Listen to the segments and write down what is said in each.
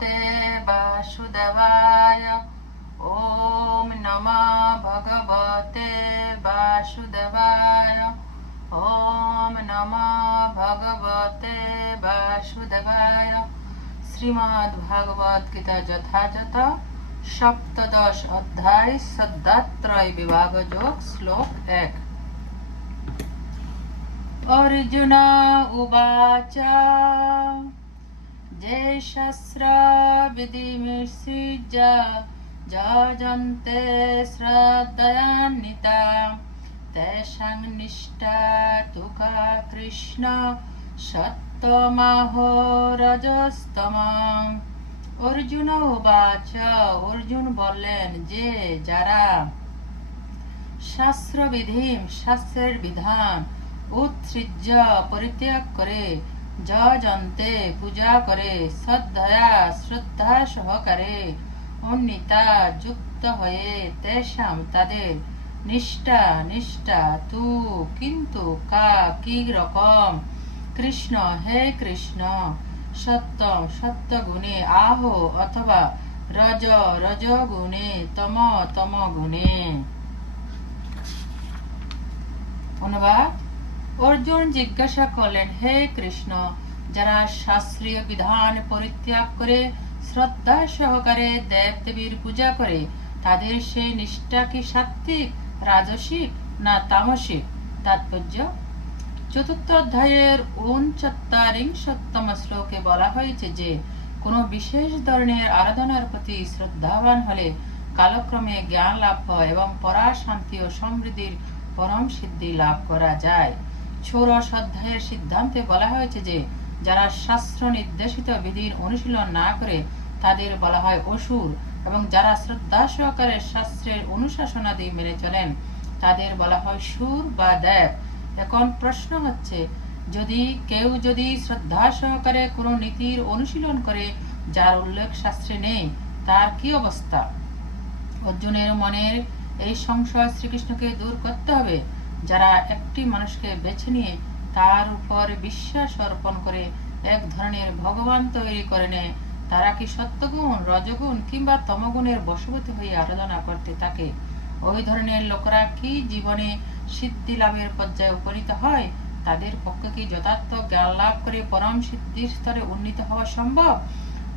भगवते वासुदेवाय। ओम नमः भगवते वासुदेवाय। ओम नमः भगवते वासुदेवाय। गीता यथायथ, सप्तदश अध्याय सद्दात्रय विभाग जोग श्लोक एक। अर्जुन उवाच। যে শস্ত্রবিধিমিসৃজ্য যজন্তে শ্রদ্ধয়ান্বিতা তেষাং নিষ্ঠা তুকা কৃষ্ণ সত্যমাহো রজস্তম অর্জুন উবাচ অর্জুন বললেন যে যারা শাস্ত্রবিধি শাস্ত্রের বিধান উৎসৃজ্য পরিত্যাগ করে যন্তে পূজা করে শ্রদ্ধয়া শ্রদ্ধা সহকারে অন্বিতা যুক্ত হয়ে তেষাম তাদের। নিষ্ঠা নিষ্ঠা, তু কিন্তু কা কি রকম? কৃষ্ণ, হে কৃষ্ণ, সত্য সত্য গুণে আহ অথবা রজ রজ গুণে তম তম গুণে অনুবাদ। অর্জুন জিজ্ঞাসা করলেন, হে কৃষ্ণ, যারা শাস্ত্রীয় বিধান পরিত্যাগ করে শ্রদ্ধা সহকারে দেব দেবীর পূজা করে, তাদের সেই নিষ্ঠা কি সাত্বিক রাজসিক না তামসিক? তাৎপর্য, চতুর্থ অধ্যায়ের উনচত্বরিংশতম শ্লোকে বলা হয়েছে যে, কোনো বিশেষ ধরনের আরাধনার প্রতি শ্রদ্ধাবান হলে কালক্রমে জ্ঞান লাভ হয় এবং পরা শান্তি ও সমৃদ্ধির পরম সিদ্ধি লাভ করা যায়। ষোড়শ অধ্যায়ের সিদ্ধান্তে বলা হয়েছে যে, যারা শাস্ত্র নির্দেশিত বিধির অনুশীলন না করে, তাদের বলা হয় অসুর এবং যারা শ্রদ্ধা সহকারে শাস্ত্রের অনুশাসনাদি মেনে চলেন, তাদের বলা হয় সুর বা দেব। এখন প্রশ্ন হচ্ছে, যদি কেউ যদি শ্রদ্ধা সহকারে কোনো নীতির অনুশীলন করে, যার উল্লেখ শাস্ত্রে নেই, তার কি অবস্থা? অর্জুনের মনের এই সংশয় শ্রীকৃষ্ণকে দূর করতে হবে। যারা একটি মানুষকে বেছে নিয়ে তার উপর বিশ্বাস অর্পণ করে এক ধরনের ভগবান তৈরি করে নেয়, তারা কি সত্যগুণ, রজগুণ কিংবা তমগুণের বশবতী হয়ে আরাধনা করতে থাকে? ওই ধরনের লোকেরা কি জীবনে সিদ্ধি লাভের পর্যায়ে উপনীত হয়? তাদের পক্ষে কি যথার্থ জ্ঞান লাভ করে পরম সিদ্ধির স্তরে উন্নীত হওয়া সম্ভব?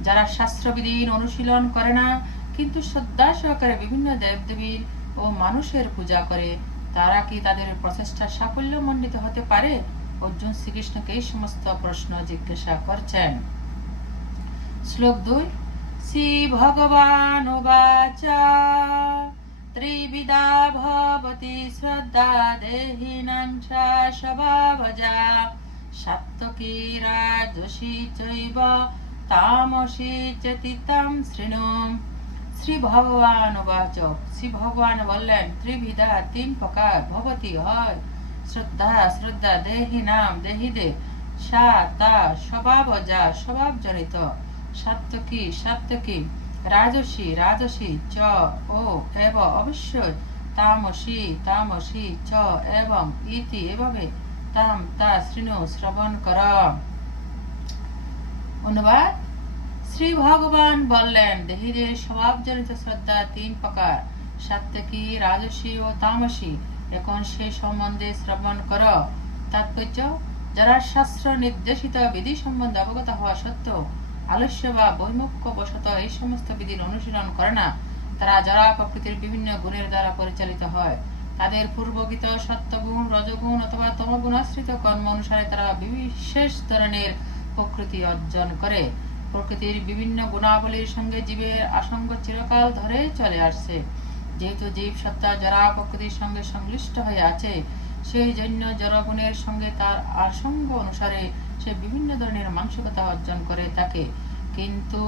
যারা শাস্ত্রবিধির অনুশীলন করে না, কিন্তু শ্রদ্ধা সহকারে বিভিন্ন দেবদেবীর ও মানুষের পূজা করে তারা কি তাদের প্রচেষ্টা সাফল্য মণ্ডিত হতে পারে? অর্জুন শ্রীকৃষ্ণকে এই সমস্ত প্রশ্ন জিজ্ঞাসা করছেন। শ্লোক দুই, শ্রী ভগবান ত্রিবিদা ভবতি শ্রদ্ধা দেহিনাং স্বভাবজা সাত্তকী রাজসী চৈব তামসী চতিতাম শৃণুম। শ্রী ভগবান বাচক শ্রী ভগবান বললেন, ত্রিবিধা তিন প্রকার, ভবতি হয়। শ্রদ্ধা শ্রদ্ধা দেহি নাম দেহিদে সা, তা, স্বভাব যা রাজসী রাজসী, চ, ও, এব চ, এবং ইতি এভাবে। তাম, তা, শৃণু, শ্রবণ কর। অনুবাদ শ্রী ভগবান বললেন, দেহীদের স্বভাবজনিত শ্রদ্ধা তিন প্রকার, সাত্ত্বিকী, রাজসী ও তামসী। এখন সে সম্বন্ধে শ্রবণ কর। তাৎপর্য, যারা শাস্ত্র নির্দেশিত বিধি সম্বন্ধে অবগত হওয়া সত্ত্বেও আলস্য বা বৈমুখ্য বশত এই সমস্ত বিধির অনুশীলন করে না। তারা যারা প্রকৃতির বিভিন্ন গুণের দ্বারা পরিচালিত হয়, তাদের পূর্বগীত, সত্যগুণ, রজগুণ অথবা তমগুণ আশ্রিত কর্ম অনুসারে তারা বিশেষ ধরনের প্রকৃতি অর্জন করে। প্রকৃতির বিভিন্ন গুণাবলীর সঙ্গে জীবের আসঙ্গ চিরকাল ধরে চলে আসছে। যেহেতু জীব সত্তা যারা প্রকৃতির সঙ্গে সংশ্লিষ্ট হয়ে আছে, সেই জন্য জড়গুণের সঙ্গে তার আসঙ্গ অনুসারে সে বিভিন্ন ধরনের মানসিকতা অর্জন করে থাকে। কিন্তু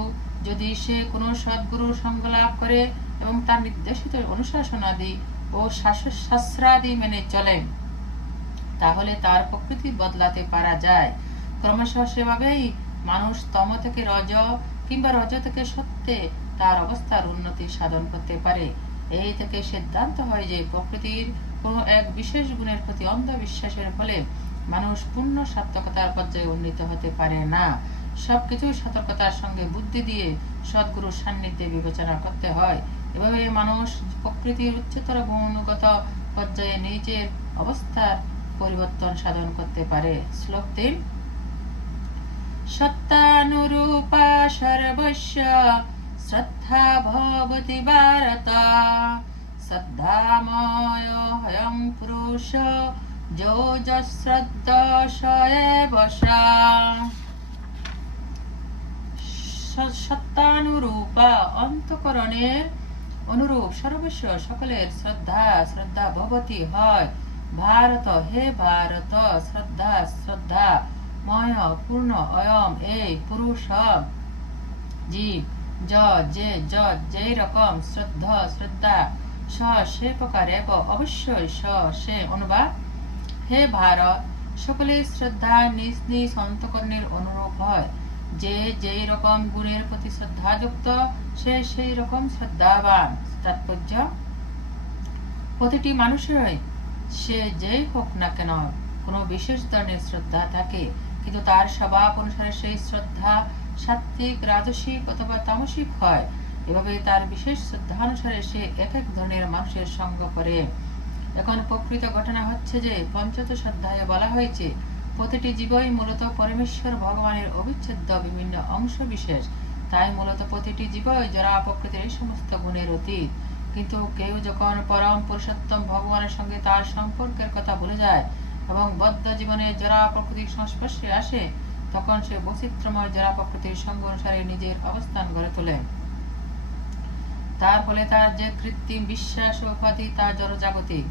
যদি সে কোনো সদ্গুরুর সঙ্গ লাভ করে এবং তার নির্দেশিত অনুশাসনাদি ও শাস্ত্রাদি মেনে চলে, তাহলে তার প্রকৃতি বদলাতে পারা যায়। ক্রমশ সেভাবেই মানুষ তম থেকে রজ কিংবা রজ থেকে সত্যে তার অবস্থার উন্নতি সাধন করতে পারে। এই থেকে সিদ্ধান্ত হয় যে প্রকৃতির কোনো এক বিশেষ গুণের প্রতি অন্ধবিশ্বাসের ফলে মানুষ পূর্ণ সার্থকতার পর্যায়ে উন্নীত হতে পারে না। সবকিছু সতর্কতার সঙ্গে বুদ্ধি দিয়ে সদ্গুরুর সান্নিধ্যে বিবেচনা করতে হয়। এভাবে মানুষ প্রকৃতির উচ্চতর গুণগত পর্যায়ে নিজের অবস্থার পরিবর্তন সাধন করতে পারে। শ্লোক তিন ভবতি ভারত। শ্রদ্ধাময় হয়ং পুরুষ যোজশ্রদ্ধশয়ে বসা সত্তানুরূপা অন্তকরণের অনুরূপ সর্বস্ব, সকলের শ্রদ্ধা শ্রদ্ধা ভবতি হয়। ভারত, হে ভারত, শ্রদ্ধা শ্রদ্ধা। ময় পূর্ণ অয়ম এই পুরুষ জীব। য, যে, য, যেই রকম শ্রদ্ধা শ্রদ্ধা, স, সে প্রকার এব অবশ্যই স, সে অনুবাদ। হে ভারত সকলের শ্রদ্ধা নিজ নিজ অন্তকরণের অনুরূপ হয়। যে, যেই রকম গুণের প্রতি শ্রদ্ধাযুক্ত, সে সেই রকম শ্রদ্ধাবান। তাৎপর্য, প্রতিটি মানুষেরই সে যেই হোক না কেন কোনো বিশেষ ধরনের শ্রদ্ধা থাকে। কিন্তু তার স্বভাব অনুসারে সেই শ্রদ্ধা সাত্বিক রাজসিক অথবা তামসিক হয়। এভাবে তার বিশেষ শ্রদ্ধানুসারে সে এক এক ধরনের মানুষের সঙ্গ করে। এখন প্রকৃত ঘটনা হচ্ছে যে, পঞ্চত শ্রদ্ধায় বলা হয়েছে, প্রতিটি জীবই মূলত পরমেশ্বর ভগবানের অবিচ্ছেদ্য বিভিন্ন অংশ বিশেষ। তাই মূলত প্রতিটি জীবই যারা প্রকৃতির এই সমস্ত গুণের অতীত। কিন্তু কেউ যখন পরম পুরুষোত্তম ভগবানের সঙ্গে তার সম্পর্কের কথা ভুলে যায় এবং বদ্ধ জীবনে যারা প্রকৃতির সংস্পর্শে আসে, তখন সে বৈচিত্র্যময় যারা প্রকৃতির সঙ্গ অনুসারে নিজের অবস্থান গড়ে তোলে। তার ফলে তার যে কৃত্রিম বিশ্বাস ও উপাধি তা জড়জাগতিক।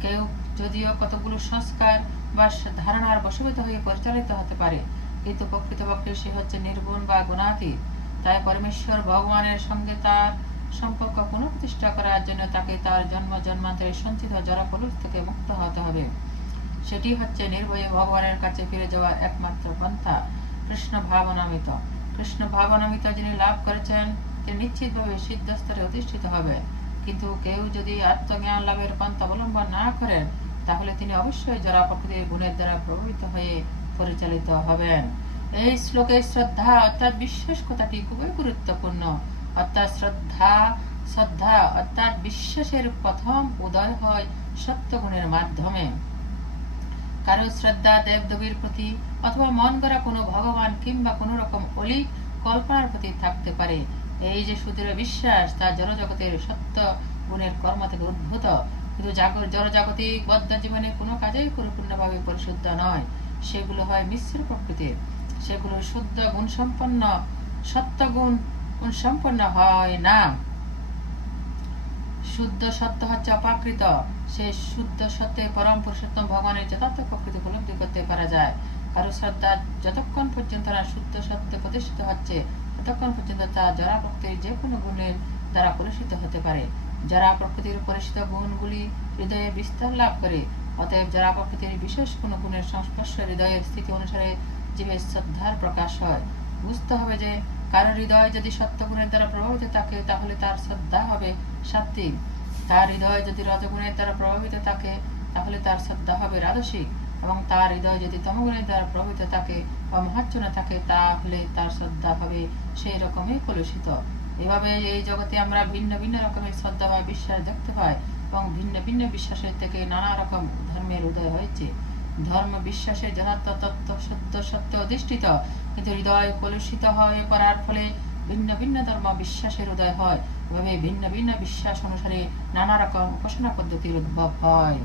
কেউ যদিও কতগুলো সংস্কার বা ধারণার বশীভূত হয়ে পরিচালিত হতে পারে, কিন্তু প্রকৃতপক্ষে সে হচ্ছে নির্গুণ বা গুণাতীত। তাই পরমেশ্বর ভগবানের সঙ্গে তার সম্পর্ক পুনঃপ্রতিষ্ঠা করার জন্য তাকে তার জন্ম জন্মান্তরের সঞ্চিত জড়পলুষ থেকে মুক্ত হতে হবে। সেটি হচ্ছে নির্ভয়ে ভগবানের কাছে ফিরে যাওয়ার একমাত্র পন্থা, কৃষ্ণ ভাবনামিত। কৃষ্ণ ভাবনামিত যিনি লাভ করেছেন, তিনি নিশ্চিতভাবে সিদ্ধ স্তরে অধিষ্ঠিত হবে কিন্তু কেউ যদি আত্মজ্ঞান লাভের পন্থা অবলম্বন না করেন, তাহলে তিনি অবশ্যই জরা প্রকৃতির গুণের দ্বারা প্রভাবিত হয়ে পরিচালিত হবেন। এই শ্লোকে শ্রদ্ধা অর্থাৎ বিশ্বাস কথাটি খুবই গুরুত্বপূর্ণ। অর্থাৎ শ্রদ্ধা শ্রদ্ধা অর্থাৎ বিশ্বাসের প্রথম উদয় হয় সত্যগুণের মাধ্যমে। কারও শ্রদ্ধা, দেবদেবীর প্রতি অথবা মন করা কোনো ভগবান কিংবা কোনো রকম অলিক কল্পনার প্রতি থাকতে পারে। এই যে সুদৃঢ় বিশ্বাস, তা জড়জগতের সত্য গুণের কর্ম থেকে উদ্ভূত। কিন্তু জাগর জড়জাগতিক বদ্ধ জীবনে কোনো কাজেই পরিপূর্ণভাবে পরিশুদ্ধ নয়। সেগুলো হয় মিশ্র প্রকৃতির। সেগুলো শুদ্ধ গুণ সম্পন্ন সত্য গুণ সম্পন্ন হয় না। শুদ্ধ সত্য হচ্ছে অপাকৃত সে শুদ্ধ সত্যে পরম পুরুষোত্তম ভগবানের যথার্থ প্রকৃতি উপলব্ধি করতে পারা যায়। কারও শ্রদ্ধা যতক্ষণ পর্যন্ত না শুদ্ধ সত্যে প্রতিষ্ঠিত হচ্ছে, ততক্ষণ পর্যন্ত তা জরা প্রকৃতির যে কোনো গুণের দ্বারা পরিষিত হতে পারে। যারা প্রকৃতির পরিচিত গুণগুলি হৃদয়ে বিস্তার লাভ করে, অতএব যারা প্রকৃতির বিশেষ কোনো গুণের সংস্পর্শ হৃদয়ের স্থিতি অনুসারে জীবের শ্রদ্ধার প্রকাশ হয়। বুঝতে হবে যে কারও হৃদয় যদি সত্য গুণের দ্বারা প্রভাবিত থাকে, তাহলে তার শ্রদ্ধা হবে সাত্বিক তার হৃদয় যদি রজগুণের দ্বারা প্রভাবিত থাকে, তাহলে তার শ্রদ্ধা হবে রাজসিক। এবং তার হৃদয় যদি তমগুণের দ্বারা প্রভাবিত থাকে বা মহাচ্ছনা থাকে, তাহলে তার শ্রদ্ধা হবে সেই রকমই কলুষিত। এভাবে এই জগতে আমরা ভিন্ন ভিন্ন রকমের শ্রদ্ধা বা বিশ্বাস দেখতে পাই এবং ভিন্ন ভিন্ন বিশ্বাসের থেকে নানা রকম ধর্মের উদয় হয়েছে। ধর্ম বিশ্বাসের যথার্থ তত্ত্ব, শুদ্ধ, সত্য অধিষ্ঠিত। হৃদয় কলুষিত হয়ে পড়ার ফলে ভিন্ন ভিন্ন ধর্ম বিশ্বাসের উদয় হয়। এভাবে ভিন্ন ভিন্ন বিশ্বাস অনুসারে নানা রকম উপাসনা পদ্ধতির উদ্ভব হয়।